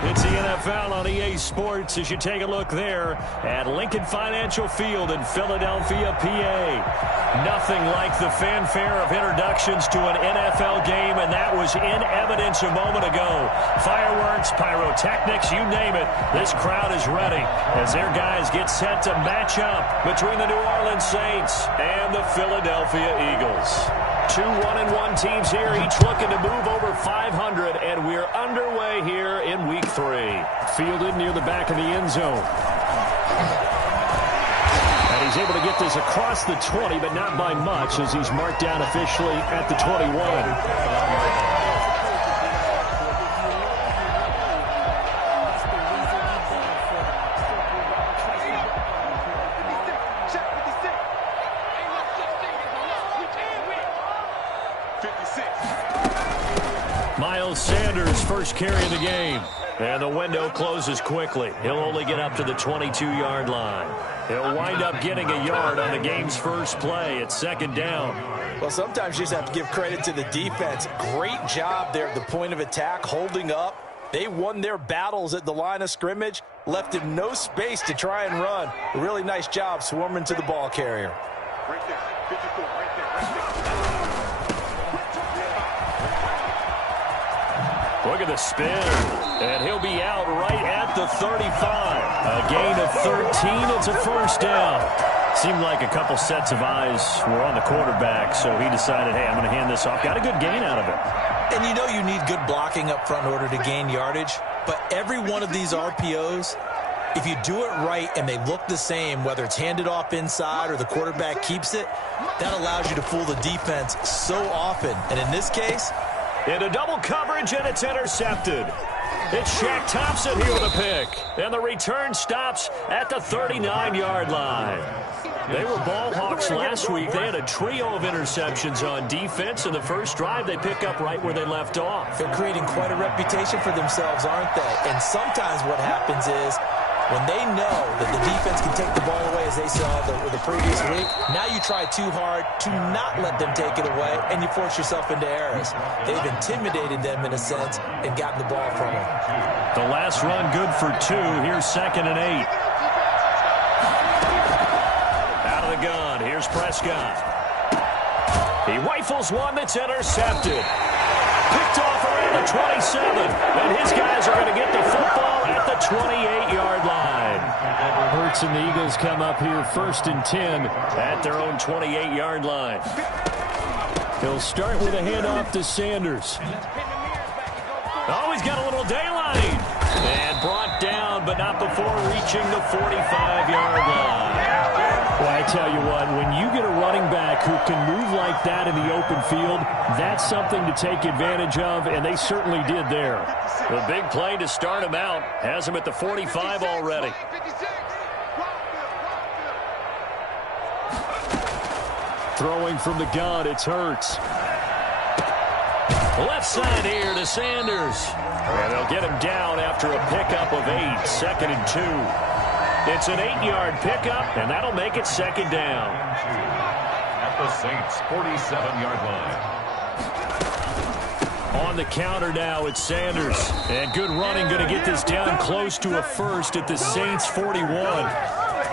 It's the NFL on EA Sports as you take a look there at Lincoln Financial Field in Philadelphia, PA. Nothing like the fanfare of introductions to an NFL game, and that was in evidence a moment ago. Fireworks, pyrotechnics, you name it. This crowd is ready as their guys get set to match up between the New Orleans Saints and the Philadelphia Eagles. Two 1-1 teams here, each looking to move over 500, and we're underway here in Week 3. Fielded near the back of the end zone. And he's able to get this across the 20, but not by much, as he's marked down officially at the 21. Miles Sanders first carry of the game. And the window closes quickly. He'll only get up to the 22-yard line. He'll wind up getting a yard on the game's first play. It's second down. Well, sometimes you just have to give credit to the defense. Great job there at the point of attack, holding up. They won their battles at the line of scrimmage, left him no space to try and run. A really nice job swarming to the ball carrier. Right there, 54, right there. Look at the spin, and he'll be out right at the 35. A gain of 13, it's a first down. Seemed like a couple sets of eyes were on the quarterback, so he decided, hey, I'm going to hand this off. Got a good gain out of it. And you know you need good blocking up front in order to gain yardage, but every one of these RPOs, if you do it right and they look the same, whether it's handed off inside or the quarterback keeps it, that allows you to fool the defense so often. And in this case, into double coverage, and it's intercepted. It's Shaq Thompson here with a pick. And the return stops at the 39-yard line. They were ball hawks last week. They had a trio of interceptions on defense. In the first drive, they pick up right where they left off. They're creating quite a reputation for themselves, aren't they? And sometimes what happens is, when they know that the defense can take the ball away, as they saw the previous week, now you try too hard to not let them take it away, and you force yourself into errors. They've intimidated them, in a sense, and gotten the ball from them. The last run good for 2. Here's 2nd and 8. Out of the gun. Here's Prescott. He rifles one that's intercepted. Picked off around the 27, and his guys are going to get the football at the 28-yard line. Hurts and the Eagles come up here 1st and 10 at their own 28-yard line. He'll start with a handoff to Sanders. Oh, he's got a little daylight. And brought down, but not before reaching the 45-yard line. Well, I tell you what, when you get a running back who can move like that in the open field, that's something to take advantage of, and they certainly did there. The big play to start him out has him at the 45 already. Throwing from the gun, it's Hurts. Left side here to Sanders. And they'll get him down after a pickup of 8, 2nd and 2. It's an 8-yard pickup, and that'll make it second down. At the Saints' 47-yard line. On the counter now, it's Sanders. And good running, going to get this down close to a first at the Saints' 41.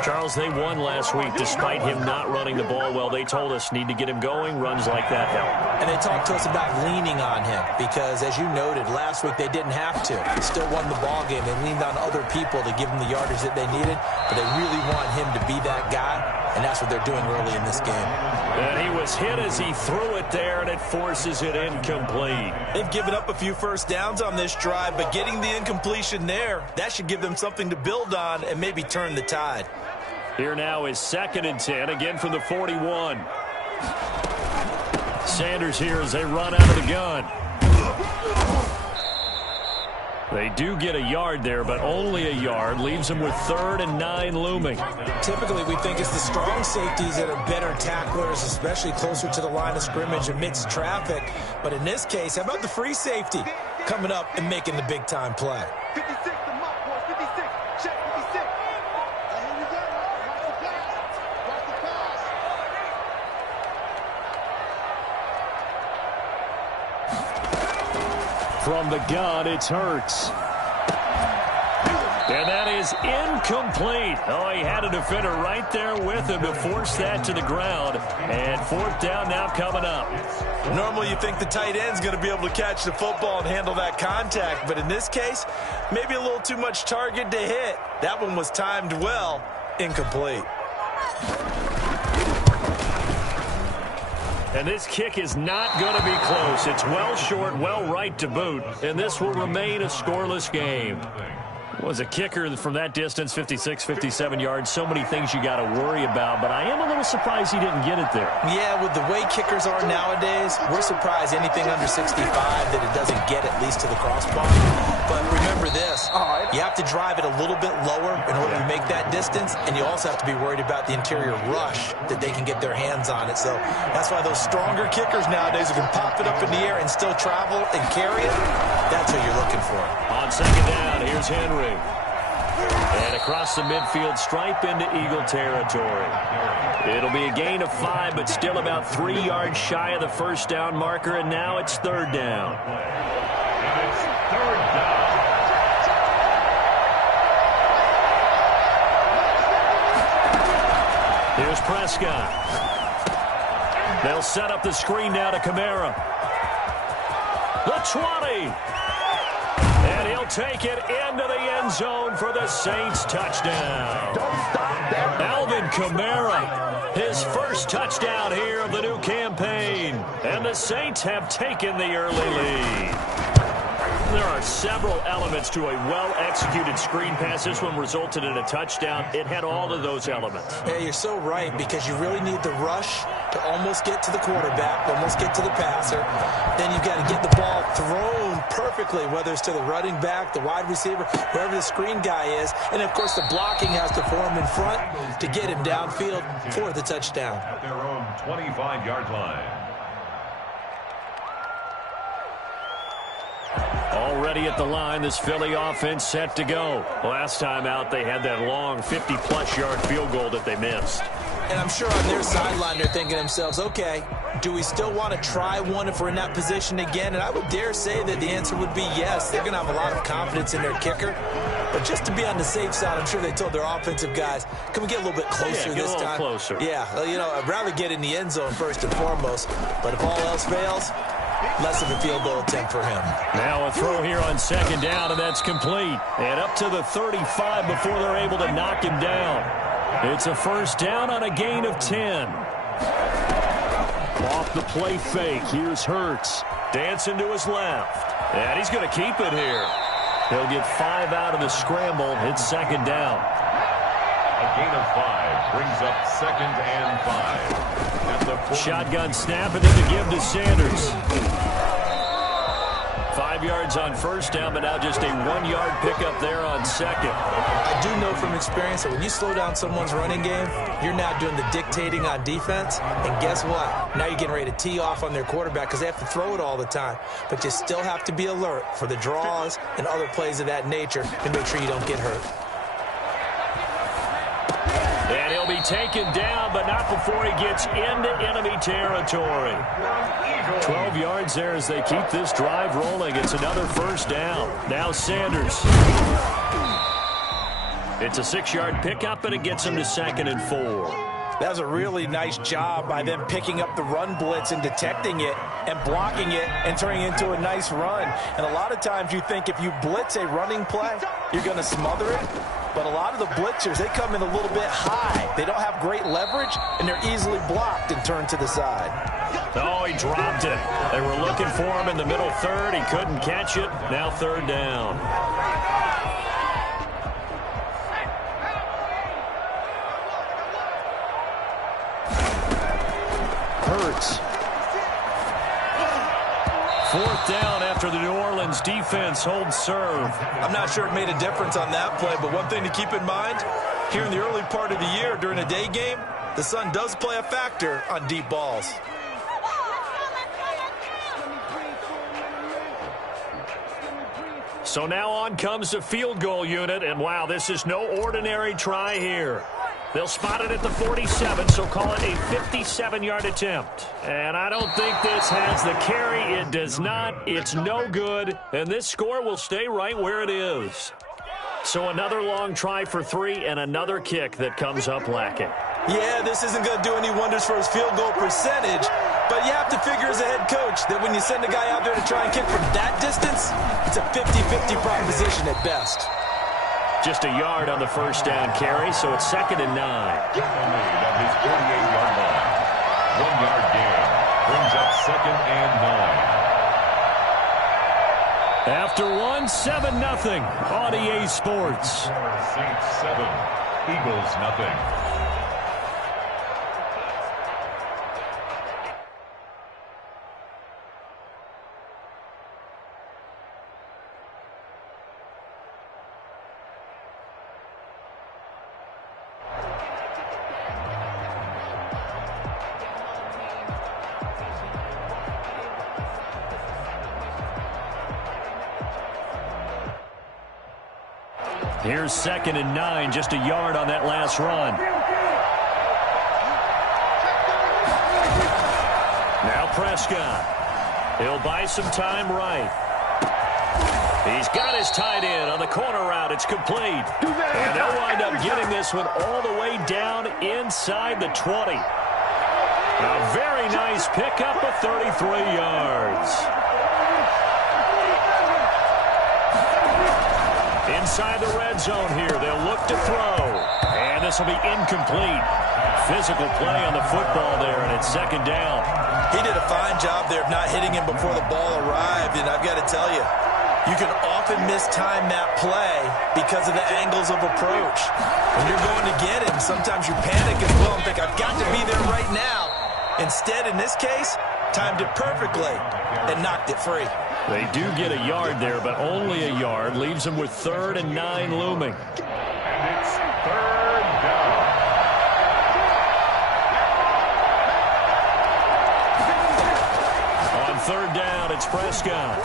Charles, they won last week despite him not running the ball well. They told us need to get him going. Runs like that help. And they talked to us about leaning on him because, as you noted, last week they didn't have to. They still won the ball game. They leaned on other people to give them the yardage that they needed, but they really want him to be that guy, and that's what they're doing early in this game. And he was hit as he threw it there, and it forces it incomplete. They've given up a few first downs on this drive, but getting the incompletion there, that should give them something to build on and maybe turn the tide. Here now is 2nd and 10, again from the 41. Sanders here as they run out of the gun. They do get a yard there, but only a yard. Leaves them with 3rd and 9 looming. Typically, we think it's the strong safeties that are better tacklers, especially closer to the line of scrimmage amidst traffic. But in this case, how about the free safety coming up and making the big-time play? 56, the mark, boys, 56. Check 56. From the gun, it's Hurts. is incomplete. Oh, he had a defender right there with him to force that to the ground. And fourth down now coming up. Normally you think the tight end's going to be able to catch the football and handle that contact, but in this case, maybe a little too much target to hit. That one was timed well, incomplete. And this kick is not going to be close. It's well short, well right to boot, and this will remain a scoreless game. Was a kicker from that distance, 56, 57 yards. So many things you got to worry about, but I am a little surprised he didn't get it there. Yeah, with the way kickers are nowadays, we're surprised anything under 65 that it doesn't get at least to the crossbar. But remember this, you have to drive it a little bit lower in order to make that distance, and you also have to be worried about the interior rush that they can get their hands on it. So that's why those stronger kickers nowadays who can pop it up in the air and still travel and carry it, that's what you're looking for. On second down, here's Henry. And across the midfield stripe into Eagle territory. It'll be a gain of 5, but still about 3 yards shy of the first down marker, and now it's third down. And it's third down. Here's Prescott. They'll set up the screen now to Kamara. The 20. And he'll take it into the end zone for the Saints touchdown. Alvin Kamara, his first touchdown here of the new campaign. And the Saints have taken the early lead. There are several elements to a well-executed screen pass. This one resulted in a touchdown. It had all of those elements. Yeah, you're so right, because you really need the rush to almost get to the quarterback, almost get to the passer. Then you've got to get the ball thrown perfectly, whether it's to the running back, the wide receiver, wherever the screen guy is. And, of course, the blocking has to form in front to get him downfield for the touchdown. At their own 25-yard line. Already at the line, this Philly offense set to go. Last time out, they had that long 50-plus yard field goal that they missed. And I'm sure on their sideline they're thinking to themselves, okay, do we still want to try one if we're in that position again? And I would dare say that the answer would be yes. They're going to have a lot of confidence in their kicker. But just to be on the safe side, I'm sure they told their offensive guys, can we get a little bit closer this time? Get a little closer. Yeah, well, you know, I'd rather get in the end zone first and foremost. But if all else fails, less of a field goal attempt for him. Now a throw here on second down, and that's complete. And up to the 35 before they're able to knock him down. It's a first down on a gain of 10. Off the play fake, here's Hurts. Dancing to his left. And he's going to keep it here. He'll get 5 out of the scramble. It's second down. A gain of 5 brings up second and 5. At the shotgun snap, and then to give to Sanders. 5 yards on first down, but now just a 1-yard pickup there on second. I do know from experience that when you slow down someone's running game, you're now doing the dictating on defense. And guess what? Now you're getting ready to tee off on their quarterback because they have to throw it all the time. But you still have to be alert for the draws and other plays of that nature to make sure you don't get hurt. And he'll be taken down, but not before he gets into enemy territory. 12 yards there as they keep this drive rolling. It's another first down. Now Sanders. It's a 6-yard pickup, and it gets him to second and 4. That was a really nice job by them picking up the run blitz and detecting it and blocking it and turning it into a nice run. And a lot of times you think if you blitz a running play, you're going to smother it. But a lot of the blitzers, they come in a little bit high. They don't have great leverage, and they're easily blocked and turned to the side. Oh, he dropped it. They were looking for him in the middle third. He couldn't catch it. Now third down. Hurts. Fourth down after the New Orleans defense holds serve. I'm not sure it made a difference on that play, but one thing to keep in mind, here in the early part of the year during a day game, the sun does play a factor on deep balls. So now on comes the field goal unit, and wow, this is no ordinary try here. They'll spot it at the 47, so call it a 57-yard attempt. And I don't think this has the carry. It does not. It's no good. And this score will stay right where it is. So another long try for 3 and another kick that comes up lacking. Yeah, this isn't going to do any wonders for his field goal percentage, but you have to figure as a head coach that when you send a guy out there to try and kick from that distance, it's a 50-50 proposition at best. Just a yard on the first down carry, so it's 2nd and 9. Made on his 48-yard line. 1-yard gain brings up 2nd and 9. After 1, 7-0 on EA Sports. Saints 7, Eagles nothing. Here's 2nd and 9, just a yard on that last run. Now Prescott. He'll buy some time right. He's got his tight end on the corner route. It's complete. And they'll wind up getting this one all the way down inside the 20. A very nice pickup of 33 yards. Inside the red zone here, they'll look to throw. And this will be incomplete. Physical play on the football there, and it's 2nd down. He did a fine job there of not hitting him before the ball arrived, and I've got to tell you, you can often mistime that play because of the angles of approach. When you're going to get him, sometimes you panic as well and think, I've got to be there right now. Instead, in this case, timed it perfectly and knocked it free. They do get a yard there, but only a yard. Leaves them with 3rd and 9 looming. And it's 3rd down. On 3rd down, it's Prescott.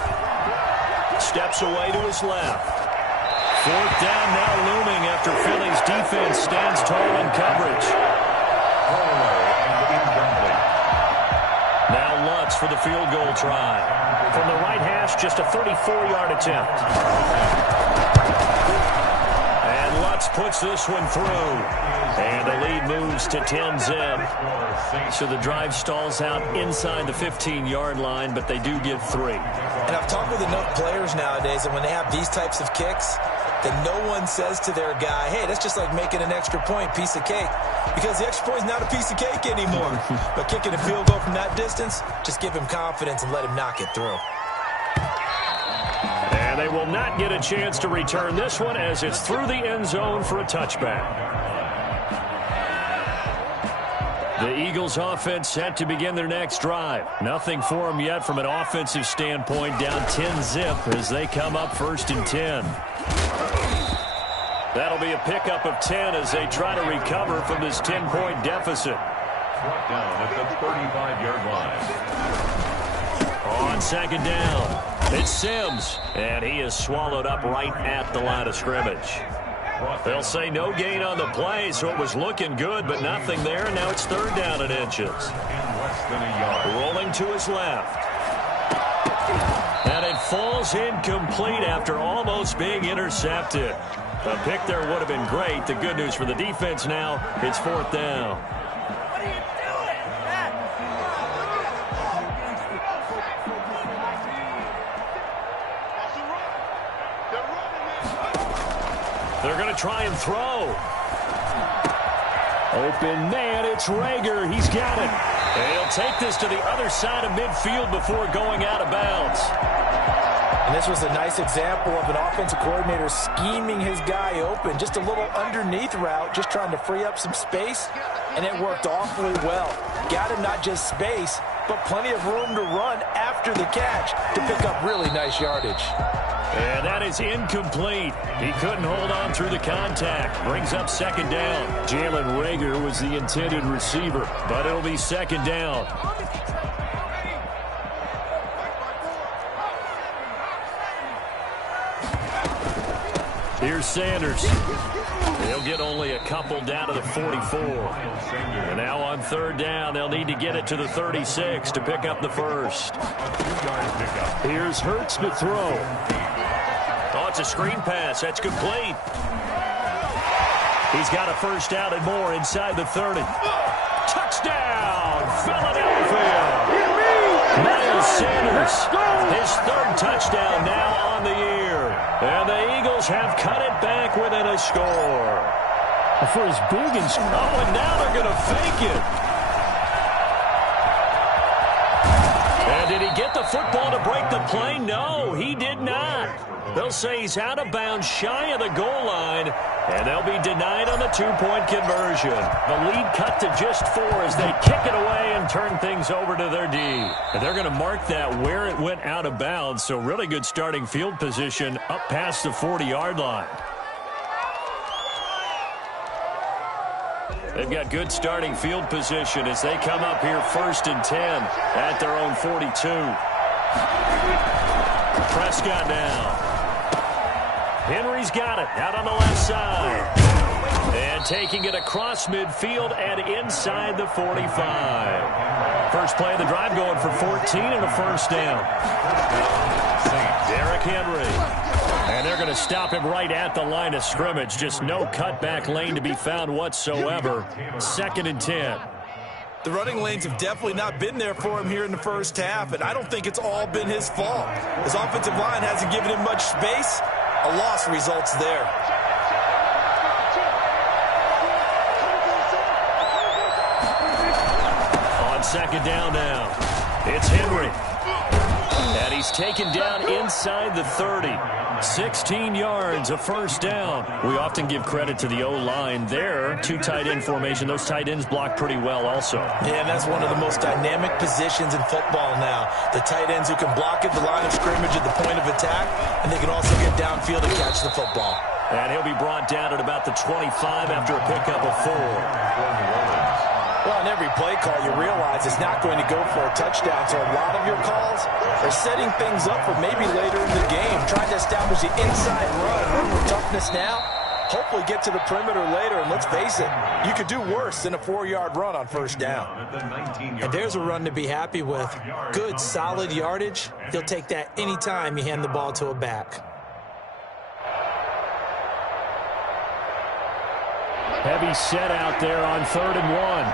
Steps away to his left. 4th down now looming after Philly's defense stands tall in coverage. Now Lutz for the field goal try. From the right hash, just a 34-yard attempt. And Lutz puts this one through. And the lead moves to 10-zip. So the drive stalls out inside the 15-yard line, but they do get 3. And I've talked with enough players nowadays that when they have these types of kicks, that no one says to their guy, hey, that's just like making an extra point, piece of cake. Because the extra point is not a piece of cake anymore. But kicking a field goal from that distance, just give him confidence and let him knock it through. And they will not get a chance to return this one as it's through the end zone for a touchback. The Eagles offense set to begin their next drive. Nothing for them yet from an offensive standpoint, down 10-zip as they come up 1st and 10. That'll be a pickup of 10 as they try to recover from this 10-point deficit. Brought down at the 35-yard line. On 2nd down, it's Sims, and he is swallowed up right at the line of scrimmage. They'll say no gain on the play, so it was looking good, but nothing there, and now it's 3rd down and inches. Less than a yard. Rolling to his left. And it falls incomplete after almost being intercepted. A pick there would have been great. The good news for the defense now, it's 4th down. What are you doing? They're going to try and throw. Open man, it's Reagor. He's got it. And he'll take this to the other side of midfield before going out of bounds. And this was a nice example of an offensive coordinator scheming his guy open. Just a little underneath route, just trying to free up some space, and it worked awfully well. Got him not just space, but plenty of room to run after the catch to pick up really nice yardage. And that is incomplete. He couldn't hold on through the contact. Brings up 2nd down. Jalen Reagor was the intended receiver, but it'll be 2nd down. Here's Sanders. They'll get only a couple down to the 44. And now on 3rd down, they'll need to get it to the 36 to pick up the first. Here's Hurts to throw. On it's a screen pass. That's complete. He's got a first down and more inside the 30. Touchdown, Philadelphia. Miles Sanders, his third touchdown now on the year. And the Eagles have cut it back within a score. For his big and and now they're going to fake it. And did he get the football to break the play? No, he did not. They'll say he's out of bounds shy of the goal line, and they'll be denied on the two-point conversion. The lead cut to just 4 as they kick it away and turn things over to their D. And they're going to mark that where it went out of bounds, so really good starting field position up past the 40-yard line. They've got good starting field position as they come up here 1st and 10 at their own 42. Prescott now. Henry's got it out on the left side. And taking it across midfield and inside the 45. First play of the drive going for 14 and a first down. Derrick Henry. And they're going to stop him right at the line of scrimmage. Just no cutback lane to be found whatsoever. 2nd and 10. The running lanes have definitely not been there for him here in the first half, and I don't think it's all been his fault. His offensive line hasn't given him much space. A loss results there. On 2nd down now, it's Henry. And he's taken down inside the 30. 16 yards, a first down. We often give credit to the O-line there. 2 tight end formation. Those tight ends block pretty well also. Yeah, that's one of the most dynamic positions in football now. The tight ends who can block at the line of scrimmage at the point of attack, and they can also get downfield and catch the football. And he'll be brought down at about the 25 after a pickup of 4. Well, on every play call, you realize it's not going to go for a touchdown, so a lot of your calls are setting things up for maybe later in the game, trying to establish the inside run with toughness now, hopefully get to the perimeter later, and let's face it, you could do worse than a 4-yard run on first down. And there's a run to be happy with. Good, solid yardage. He'll take that anytime you hand the ball to a back. Heavy set out there on 3rd and 1.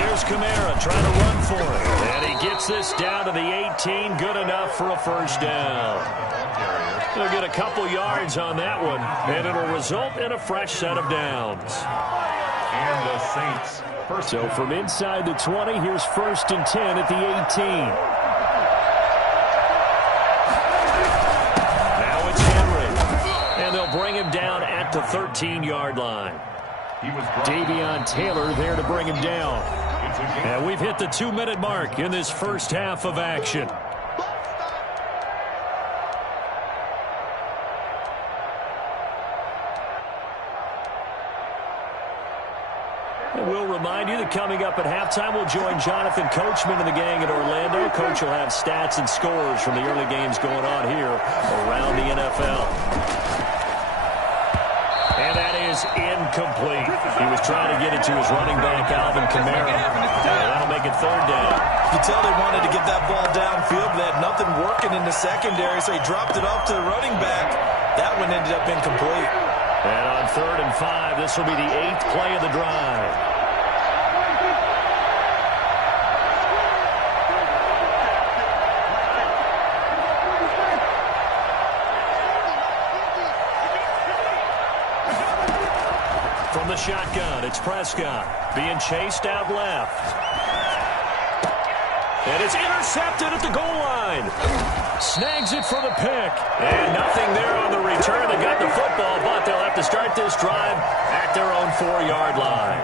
Here's Kamara trying to run for it. And he gets this down to the 18. Good enough for a first down. They'll get a couple yards on that one, and it'll result in a fresh set of downs. And the Saints. So from inside the 20, here's 1st and 10 at the 18. Bring him down at the 13-yard line. Davion Taylor there to bring him down. And we've hit the 2-minute mark in this first half of action. And we'll remind you that coming up at halftime, we'll join Jonathan Coachman and the gang in Orlando. Coach will have stats and scores from the early games going on here around the NFL. And that is incomplete. He was trying to get it to his running back, Alvin Kamara. And that'll make it 3rd down. You tell they wanted to get that ball downfield, but they had nothing working in the secondary, so he dropped it off to the running back. That one ended up incomplete. And on 3rd and 5, this will be the 8th play of the drive. From the shotgun, it's Prescott being chased out left. And it's intercepted at the goal line. Snags it for the pick. And nothing there on the return. They got the football, but they'll have to start this drive at their own 4-yard line.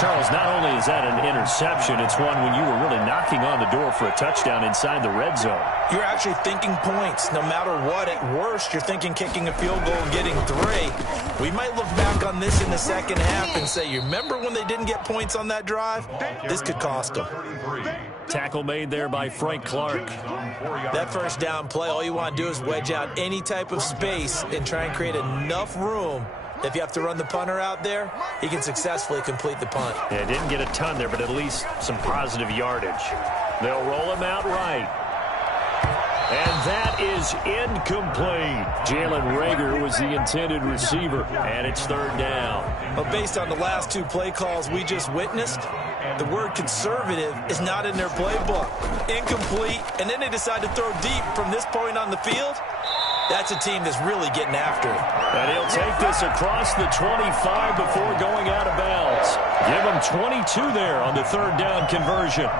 Charles, not only is that an interception, it's one when you were really knocking on the door for a touchdown inside the red zone. You're actually thinking points. No matter what, at worst, you're thinking kicking a field goal and getting 3. We might look back on this in the second half and say, you remember when they didn't get points on that drive? This could cost them. Tackle made there by Frank Clark. That first down play, all you want to do is wedge out any type of space and try and create enough room If you have to run the punter out there, he can successfully complete the punt. Yeah, didn't get a ton there, but at least some positive yardage. They'll roll him out right. And that is incomplete. Jalen Reagor was the intended receiver, and it's third down. But based on the last two play calls we just witnessed, the word conservative is not in their playbook. Incomplete, and then they decide to throw deep from this point on the field. That's a team that's really getting after it. And he'll take this across the 25 before going out of bounds. Give him 22 there on the third down conversion.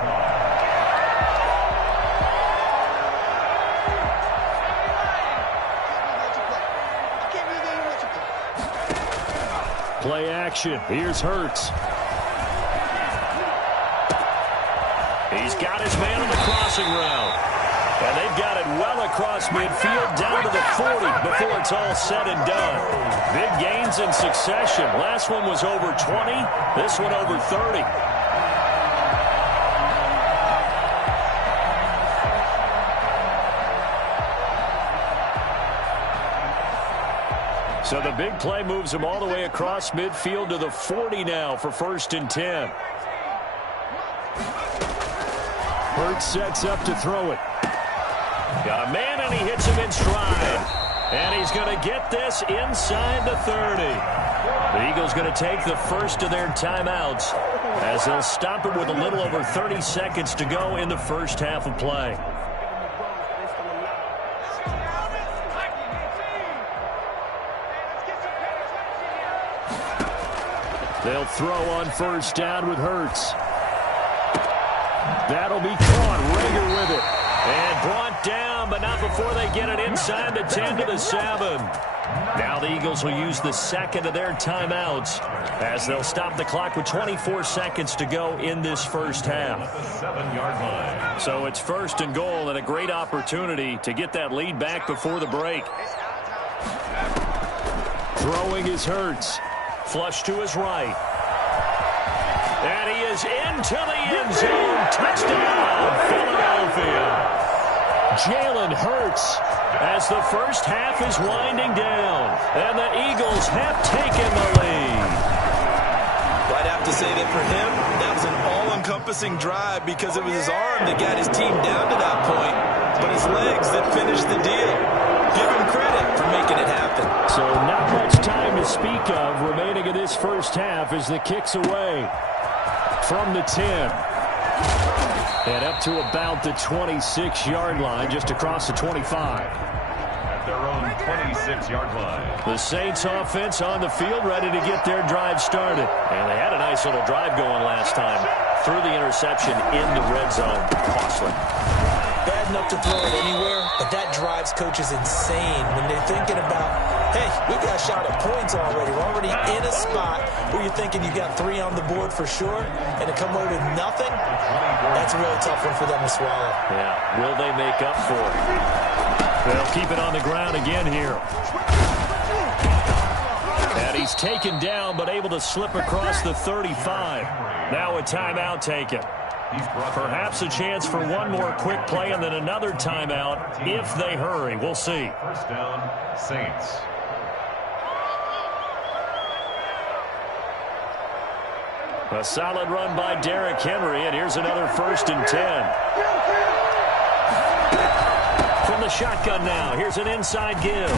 Play action. Here's Hurts. He's got his man on the crossing route. And they've got it well across midfield down to the 40 before it's all said and done. Big gains in succession. Last one was over 20. This one over 30. So the big play moves him all the way across midfield to the 40 now for 1st and 10. Hurts sets up to throw it. Got a man, and he hits him in stride. And he's going to get this inside the 30. The Eagles going to take the first of their timeouts as they'll stop it with a little over 30 seconds to go in the first half of play. They'll throw on 1st down with Hurts. That'll be caught. Reagor with it. And brought down, but not before they get it inside the 10 to the 7. Now the Eagles will use the second of their timeouts as they'll stop the clock with 24 seconds to go in this first half. 7-yard line. So it's 1st and goal and a great opportunity to get that lead back before the break. Throwing is Hurts. Flush to his right. And he is into the end zone. Touchdown, Philadelphia. Jalen Hurts as the first half is winding down. And the Eagles have taken the lead. Well, I'd have to say that for him, that was an all-encompassing drive because it was his arm that got his team down to that point, but his legs that finished the deal. Give him credit for making it happen. So not much time to speak of remaining in this first half as the kick's away from the 10. And up to about the 26-yard line, just across the 25. At their own 26-yard line. The Saints offense on the field, ready to get their drive started. And they had a nice little drive going last time. Threw the interception in the red zone. Costly. Bad enough to throw it anywhere, but that drives coaches insane when they're thinking about, hey, we got a shot at points already. We're already in a spot where you're thinking you got 3 on the board for sure, and to come away with nothing, that's a really tough one for them to swallow. Yeah, will they make up for it? They'll keep it on the ground again here. And he's taken down, but able to slip across the 35. Now a timeout taken. Perhaps a chance for one more quick play and then another timeout if they hurry. We'll see. 1st down, Saints. A solid run by Derrick Henry, and here's another 1st and 10. From the shotgun now, here's an inside give.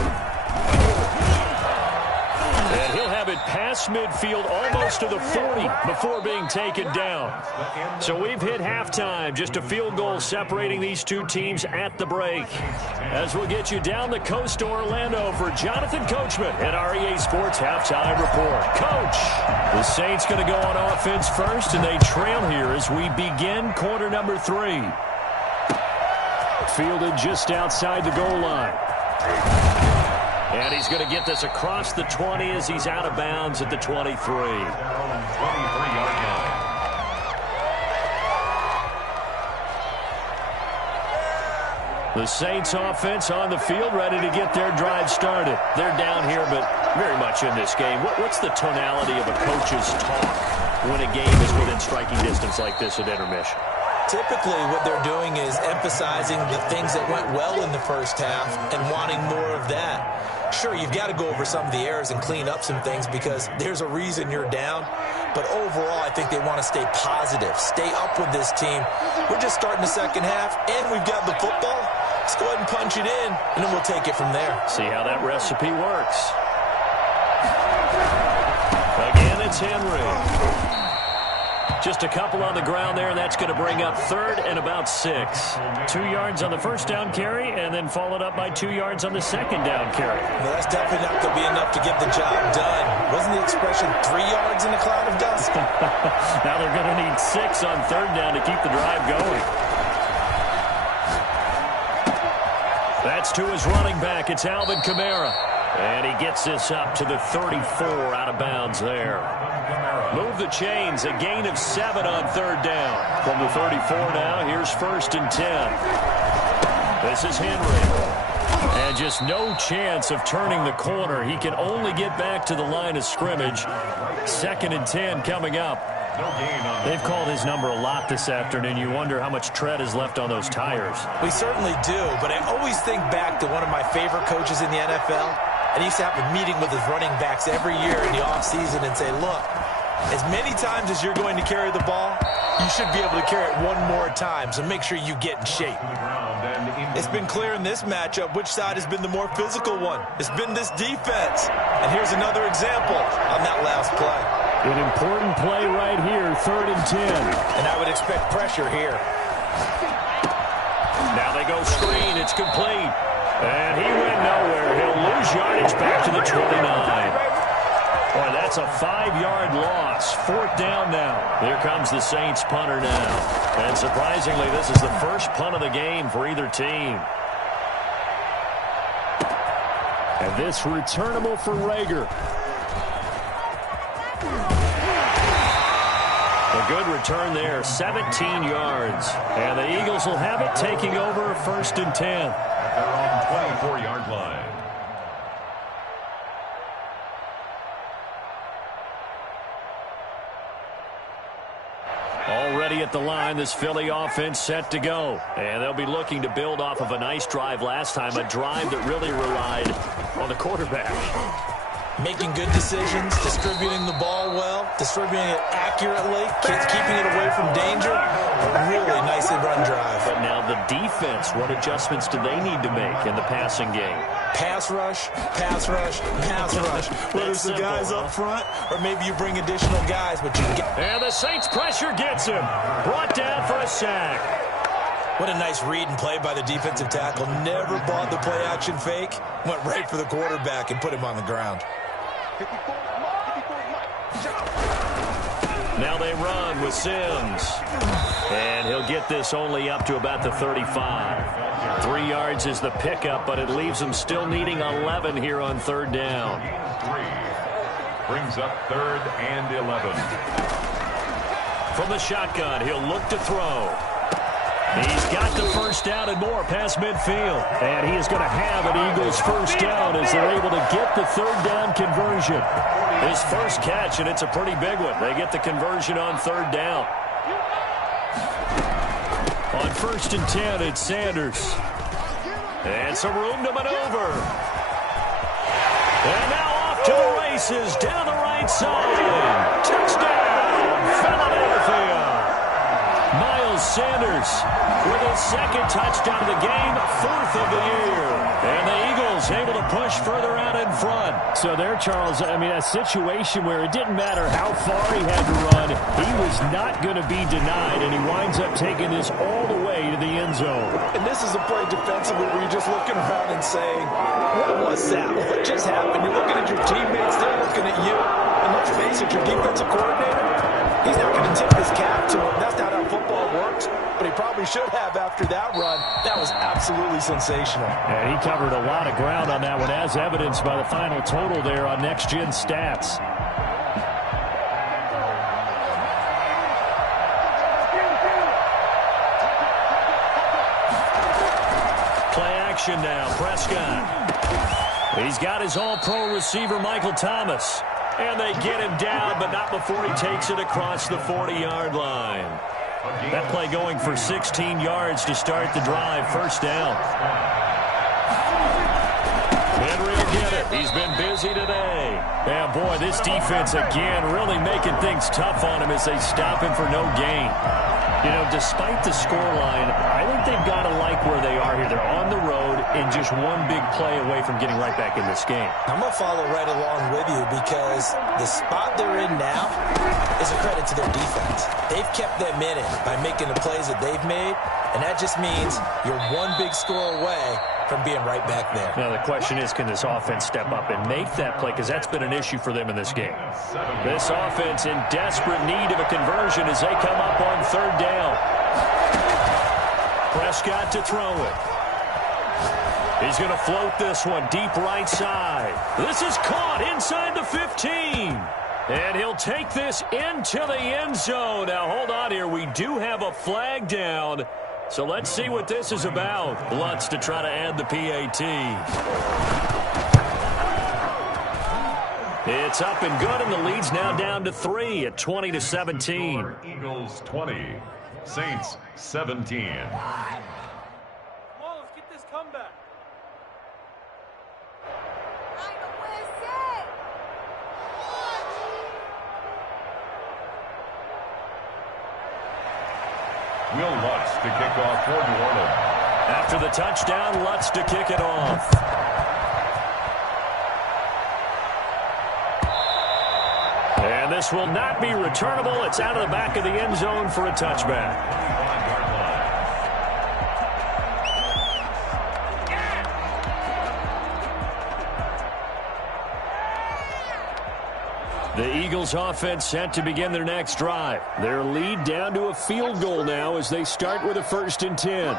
And he'll have it past midfield almost to the 40 before being taken down. So we've hit halftime, just a field goal separating these two teams at the break. As we'll get you down the coast to Orlando for Jonathan Coachman at our EA Sports Halftime Report. Coach, the Saints going to go on offense first, and they trail here as we begin quarter number 3. Fielded just outside the goal line. And he's going to get this across the 20 as he's out of bounds at the 23. 23-yard line. The Saints offense on the field ready to get their drive started. They're down here, but very much in this game. What's the tonality of a coach's talk when a game is within striking distance like this at intermission? Typically, what they're doing is emphasizing the things that went well in the first half and wanting more of that. Sure, you've got to go over some of the errors and clean up some things because there's a reason you're down. But overall, I think they want to stay positive, stay up with this team. We're just starting the second half, and we've got the football. Let's go ahead and punch it in, and then we'll take it from there. See how that recipe works. Again, it's Henry. Just a couple on the ground there, and that's going to bring up third and about 6. 2 yards on the first down carry, and then followed up by 2 yards on the second down carry. Well, that's definitely not going to be enough to get the job done. Wasn't the expression 3 yards in a cloud of dust? Now they're going to need 6 on third down to keep the drive going. That's to his running back. It's Alvin Kamara. And he gets this up to the 34 out of bounds there. Move the chains, a gain of 7 on third down. From the 34 now, here's 1st and 10. This is Henry. And just no chance of turning the corner. He can only get back to the line of scrimmage. 2nd and 10 coming up. They've called his number a lot this afternoon. You wonder how much tread is left on those tires. We certainly do, but I always think back to one of my favorite coaches in the NFL. And he used to have a meeting with his running backs every year in the offseason and say, look, as many times as you're going to carry the ball, you should be able to carry it one more time, so make sure you get in shape. It's been clear in this matchup which side has been the more physical one. It's been this defense. And here's another example on that last play. An important play right here, 3rd and 10. And I would expect pressure here. Now they go screen. It's complete. And he went nowhere. He'll lose yardage back to the 29. Boy, that's a 5-yard loss. 4th down now. Here comes the Saints punter now. And surprisingly, this is the first punt of the game for either team. And this returnable for Rager. A good return there, 17 yards. And the Eagles will have it, taking over 1st and 10. They're on the 24-yard line. Already at the line, this Philly offense set to go. And they'll be looking to build off of a nice drive last time, a drive that really relied on the quarterback. Making good decisions, distributing the ball well, distributing it accurately, keeping it away from danger. Really nicely run drive. But now the defense, what adjustments do they need to make in the passing game? Pass rush, pass rush, pass rush. Whether it's the guys up front or maybe you bring additional guys, but you get. And the Saints pressure gets him. Brought down for a sack. What a nice read and play by the defensive tackle. Never bought the play action fake. Went right for the quarterback and put him on the ground. Now they run with Sims. And he'll get this only up to about the 35. 3 yards is the pickup, but it leaves him still needing 11 here on third down. 3 brings up 3rd and 11. From the shotgun, he'll look to throw. He's got the first down and more past midfield. And he is going to have an Eagles first down as they're able to get the third down conversion. His first catch, and it's a pretty big one. They get the conversion on third down. On 1st and 10, it's Sanders. And some room to maneuver. And now off to the races down the right side. Touchdown, Philadelphia. Miles Sanders with his 2nd touchdown of the game, 4th of the year. And the Eagles able to push further out in front. So there, Charles, I mean, a situation where it didn't matter how far he had to run, he was not going to be denied, and he winds up taking this all the way to the end zone. And this is a play defensively where you're just looking around and saying, what was that? What just happened? You're looking at your teammates, they're looking at you. And let's face it, your defensive coordinator, he's not going to tip his cap to him. That's not how football works, but he probably should have after that run. That was absolutely sensational. And he covered a lot of ground on that one, as evidenced by the final total there on Next Gen Stats. Play action now, Prescott. He's got his all-pro receiver, Michael Thomas. And they get him down, but not before he takes it across the 40-yard line. That play going for 16 yards to start the drive. First down. Henry will get it. He's been busy today. Yeah, boy, this defense again really making things tough on him as they stop him for no gain. You know, despite the scoreline, I think they've got to like where they are here. They're on the road and just one big play away from getting right back in this game. I'm going to follow right along with you because the spot they're in now is a credit to their defense. They've kept them in it by making the plays that they've made, and that just means you're one big score away from being right back there. Now, the question is, can this offense step up and make that play? Because that's been an issue for them in this game. This offense in desperate need of a conversion as they come up on third down. Prescott to throw it. He's going to float this one deep right side. This is caught inside the 15. And he'll take this into the end zone. Now, hold on here. We do have a flag down. So let's see what this is about. Lutz to try to add the PAT. It's up and good, and the lead's now down to 3 at 20-17. Eagles 20, Saints 17. Come on, let's get this comeback. Will Lutz to kick off for New Orleans. After the touchdown, Lutz to kick it off. And this will not be returnable. It's out of the back of the end zone for a touchback. The Eagles offense set to begin their next drive. Their lead down to a field goal now as they start with a 1st and 10.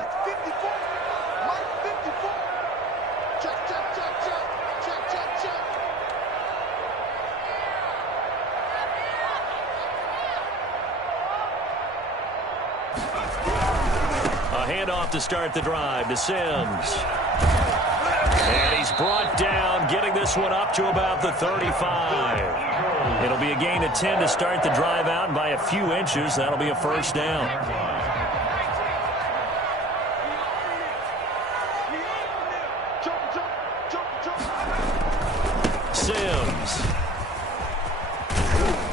A handoff to start the drive to Sims. And he's brought down, getting this one up to about the 35. It'll be a gain of 10 to start the drive out, and by a few inches, that'll be a 1st down. Sims.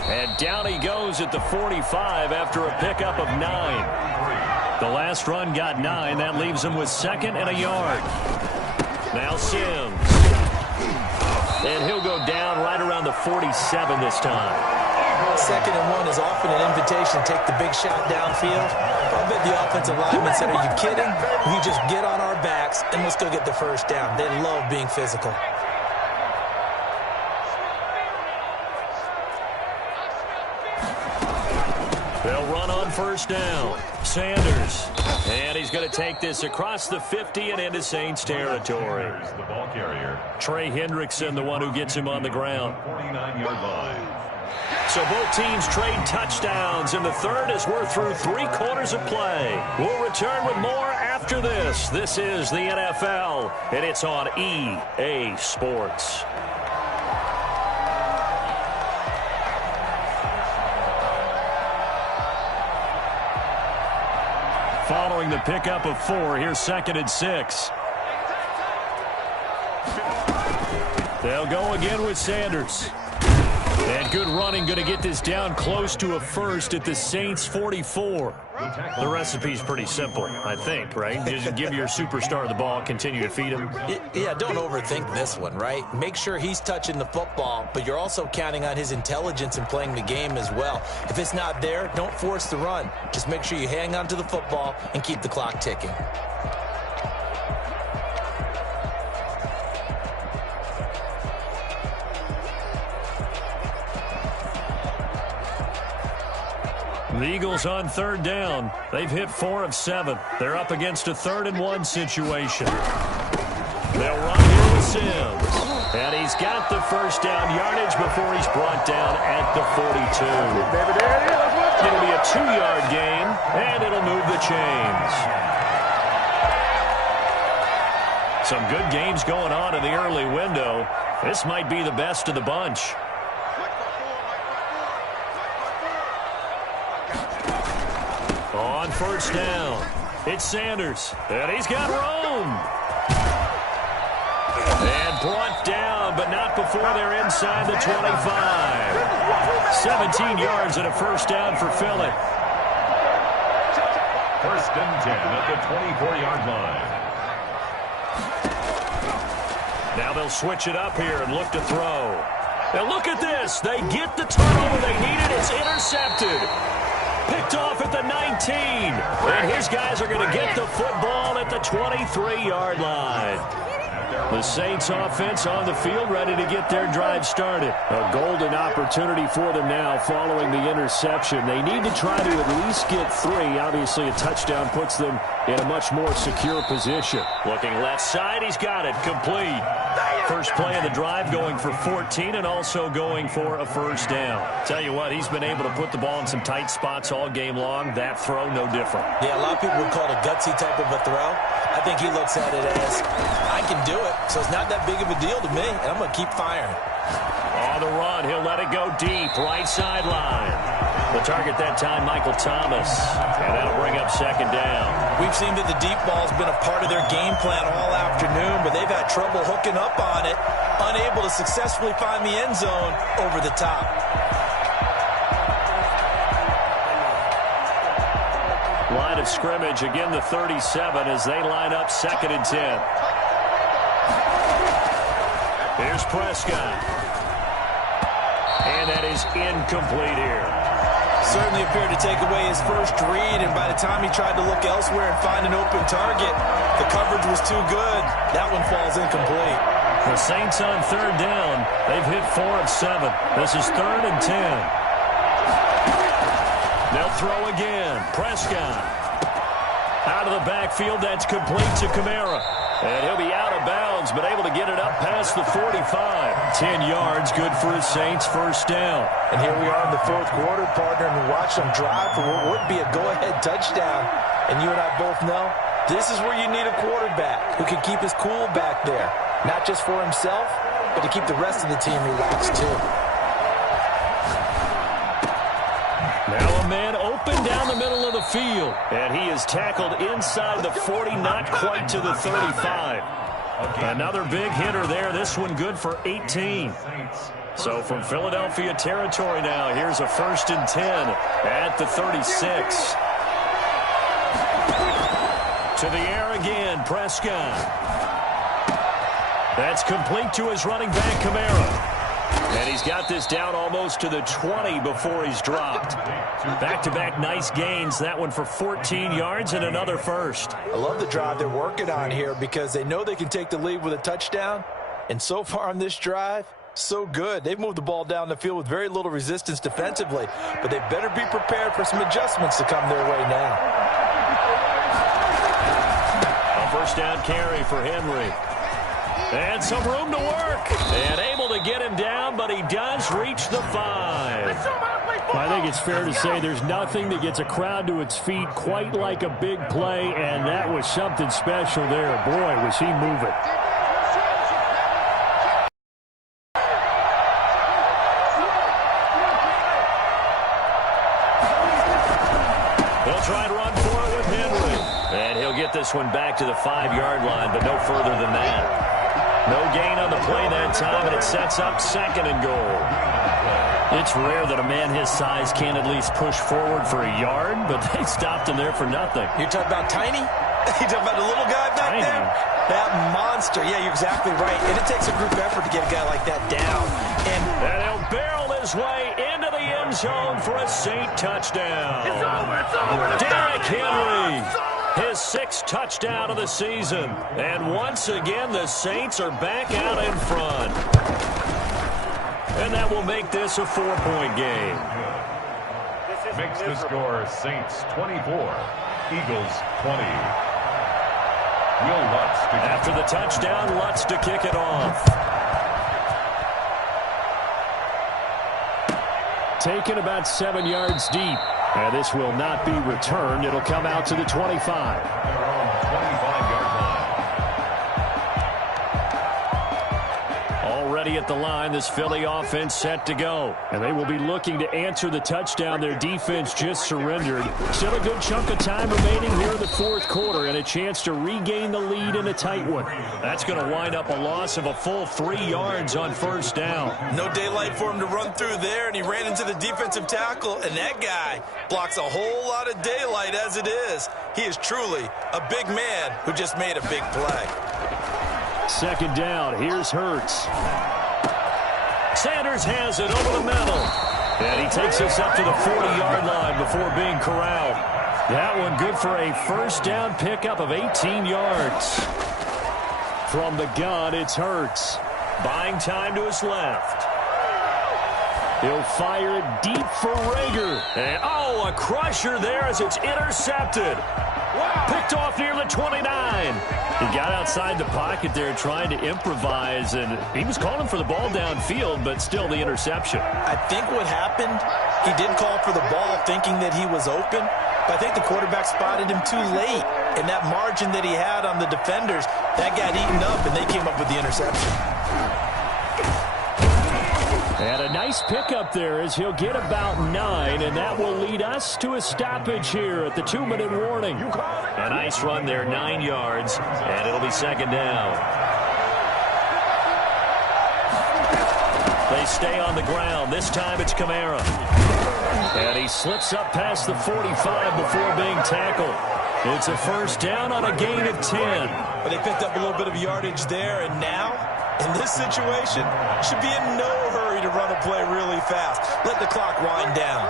And down he goes at the 45 after a pickup of 9. The last run got 9. That leaves him with 2nd and a yard. Now Sims. And he'll go down right around the 47 this time. 2nd and 1 is often an invitation to take the big shot downfield. I bet the offensive lineman said, are you kidding? We just get on our backs and let's go get the 1st down. They love being physical. They'll run on 1st down. Sanders. And he's going to take this across the 50 and into Saints territory. The ball carrier. Trey Hendrickson, the one who gets him on the ground. 49-yard line. So both teams trade touchdowns in the third as we're through 3 quarters of play. We'll return with more after this. This is the NFL, and it's on EA Sports. Following the pickup of 4, here's 2nd and 6. They'll go again with Sanders. And good running, going to get this down close to a 1st at the Saints 44. The recipe's pretty simple, I think, right? Just give your superstar the ball, continue to feed him. Yeah, don't overthink this one, right? Make sure he's touching the football, but you're also counting on his intelligence in playing the game as well. If it's not there, don't force the run. Just make sure you hang on to the football and keep the clock ticking. The Eagles on 3rd down. They've hit 4 of 7. They're up against a 3rd and 1 situation. They'll run here with Sims. And he's got the 1st down yardage before he's brought down at the 42. It'll be a 2-yard gain, and it'll move the chains. Some good games going on in the early window. This might be the best of the bunch. On 1st down, it's Sanders, and he's got room. And brought down, but not before they're inside the 25. 17 yards and a first down for Philly. First and 10 at the 24-yard line. Now they'll switch it up here and look to throw. Now look at this. They get the turnover they needed. It's intercepted. Picked off at the 19. And his guys are going to get the football at the 23-yard line. The Saints offense on the field ready to get their drive started. A golden opportunity for them now following the interception. They need to try to at least get 3. Obviously, a touchdown puts them in a much more secure position. Looking left side, he's got it. Complete. First play of the drive going for 14 and also going for a first down. Tell you what, he's been able to put the ball in some tight spots all game long. That throw, no different. Yeah, a lot of people would call it a gutsy type of a throw. I think he looks at it as, I can do it, so it's not that big of a deal to me, and I'm going to keep firing. On the run, he'll let it go deep, right sideline. The target that time, Michael Thomas, and that'll bring up second down. We've seen that the deep ball's been a part of their game plan all afternoon, but they've had trouble hooking up on it, unable to successfully find the end zone over the top. Line of scrimmage, again the 37 as they line up second and 10. Here's Prescott. And that is incomplete here. Certainly appeared to take away his first read, and by the time he tried to look elsewhere and find an open target, the coverage was too good. That one falls incomplete. The Saints on third down. They've hit 4 of 7. This is third and 10. They'll throw again. Prescott. Out of the backfield, that's complete to Kamara. And he'll be out of bounds, but able to get it up past the 45. 10 yards, good for his Saints first down. And here we are in the fourth quarter, partner, and we watch them drive for what would be a go-ahead touchdown. And you and I both know this is where you need a quarterback who can keep his cool back there. Not just for himself, but to keep the rest of the team relaxed too. Now a man open down the middle of the field. And he is tackled inside the 40, not quite to the 35. Another big hitter there. This one good for 18. So from Philadelphia territory now, here's a first and 10 at the 36. To the air again, Prescott. That's complete to his running back, Kamara. And he's got this down almost to the 20 before he's dropped. Back-to-back nice gains. That one for 14 yards and another first. I love the drive they're working on here because they know they can take the lead with a touchdown. And so far on this drive, so good. They've moved the ball down the field with very little resistance defensively. But they better be prepared for some adjustments to come their way now. A first down carry for Henry. And some room to work. And able to get him down, but he does reach the 5. I think it's fair to say there's nothing that gets a crowd to its feet quite like a big play, and that was something special there. Boy, was he moving. They'll try and run for it with Henry. And he'll get this one back to the 5-yard line, but no further than that. No gain on the play that time, and it sets up second and goal. It's rare that a man his size can't at least push forward for a yard, but they stopped him there for nothing. You're talking about tiny? You're talking about the little guy back there? That monster. Yeah, you're exactly right. And it takes a group effort to get a guy like that down. And he'll barrel his way into the end zone for a Saint touchdown. It's over. Derrick Henry. His 6th touchdown of the season. And once again, the Saints are back out in front. And that will make this a 4-point game. Makes the score Saints 24, Eagles 20. Will Lutz to after the touchdown, Lutz to kick it off. Taken about 7 yards deep. And this will not be returned. It'll come out to the 25. their own 25-yard line. Already ready at the line. This Philly offense set to go. And they will be looking to answer the touchdown their defense just surrendered. Still a good chunk of time remaining here in the fourth quarter and a chance to regain the lead in a tight one. That's going to wind up a loss of a full 3 yards on first down. No daylight for him to run through there, and he ran into the defensive tackle, and that guy blocks a whole lot of daylight as it is. He is truly a big man who just made a big play. Second down, here's Hurts. Sanders has it over the middle. And he takes us up to the 40-yard line before being corralled. That one good for a first down pickup of 18 yards. From the gun, it's Hurts. Buying time to his left. He'll fire it deep for Rager. And, oh, a crusher there as it's intercepted. Picked off near the 29. He got outside the pocket there trying to improvise, and he was calling for the ball downfield, but still the interception. I think what happened, he did call for the ball thinking that he was open, but I think the quarterback spotted him too late. And that margin that he had on the defenders, that got eaten up, and they came up with the interception. And a nice pickup there as he'll get about 9, and that will lead us to a stoppage here at the 2-minute warning. A nice run there, 9 yards, and it'll be second down. They stay on the ground. This time it's Kamara. And he slips up past the 45 before being tackled. It's a first down on a gain of 10. But they picked up a little bit of yardage there, and now, in this situation, should be in no hurry to run a play really fast. Let the clock wind down.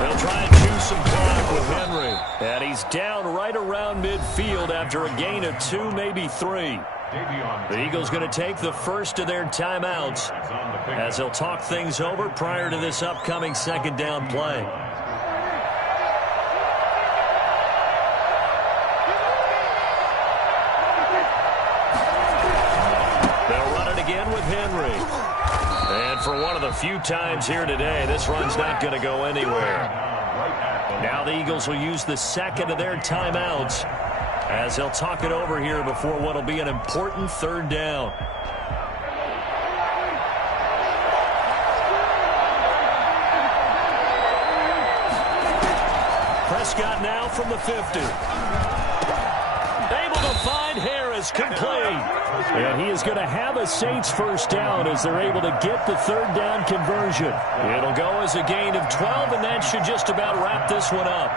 They'll try and choose some clock with Henry. And he's down right around midfield after a gain of 2, maybe 3. The Eagles going to take the first of their timeouts as they'll talk things over prior to this upcoming second down play. They'll run it again with Henry. And for one of the few times here today, this run's not going to go anywhere. Now the Eagles will use the second of their timeouts as they'll talk it over here before what will be an important third down. Prescott now from the 50. Able to find Harris, complete. And he is going to have a Saints first down as they're able to get the third down conversion. It'll go as a gain of 12, and that should just about wrap this one up.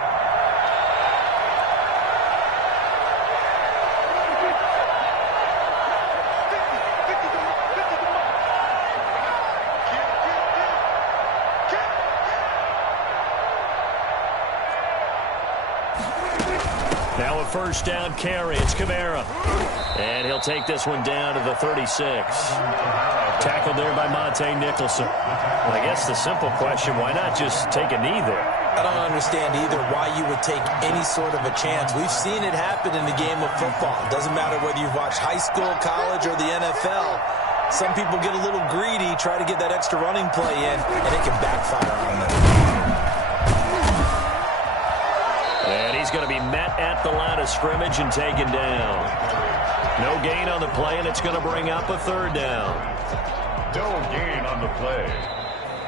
Now a first down carry. It's Kamara. And he'll take this one down to the 36. Tackled there by Monte Nicholson. Well, I guess the simple question, why not just take a knee there? I don't understand either why you would take any sort of a chance. We've seen it happen in the game of football. It doesn't matter whether you've watched high school, college, or the NFL. Some people get a little greedy, try to get that extra running play in, and it can backfire on them. And he's going to be met at the line of scrimmage and taken down. No gain on the play, and it's going to bring up a third down. No gain on the play.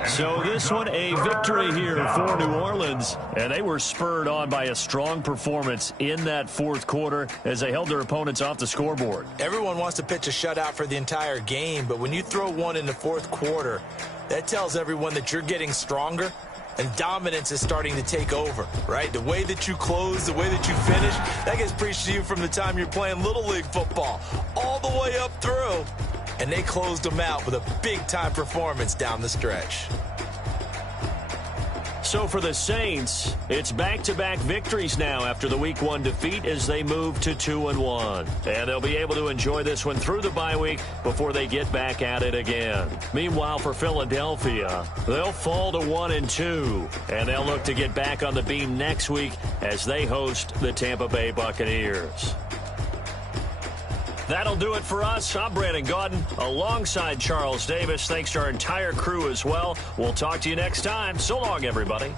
So this one a victory here for New Orleans, and they were spurred on by a strong performance in that fourth quarter as they held their opponents off the scoreboard. Everyone wants to pitch a shutout for the entire game, but when you throw one in the fourth quarter, that tells everyone that you're getting stronger and dominance is starting to take over, right? The way that you close, the way that you finish, that gets preached to you from the time you're playing Little League football all the way up through. And they closed them out with a big-time performance down the stretch. So for the Saints, it's back-to-back victories now after the Week 1 defeat as they move to 2-1. And they'll be able to enjoy this one through the bye week before they get back at it again. Meanwhile, for Philadelphia, they'll fall to 1-2. And they'll look to get back on the beam next week as they host the Tampa Bay Buccaneers. That'll do it for us. I'm Brandon Gaudin alongside Charles Davis. Thanks to our entire crew as well. We'll talk to you next time. So long, everybody.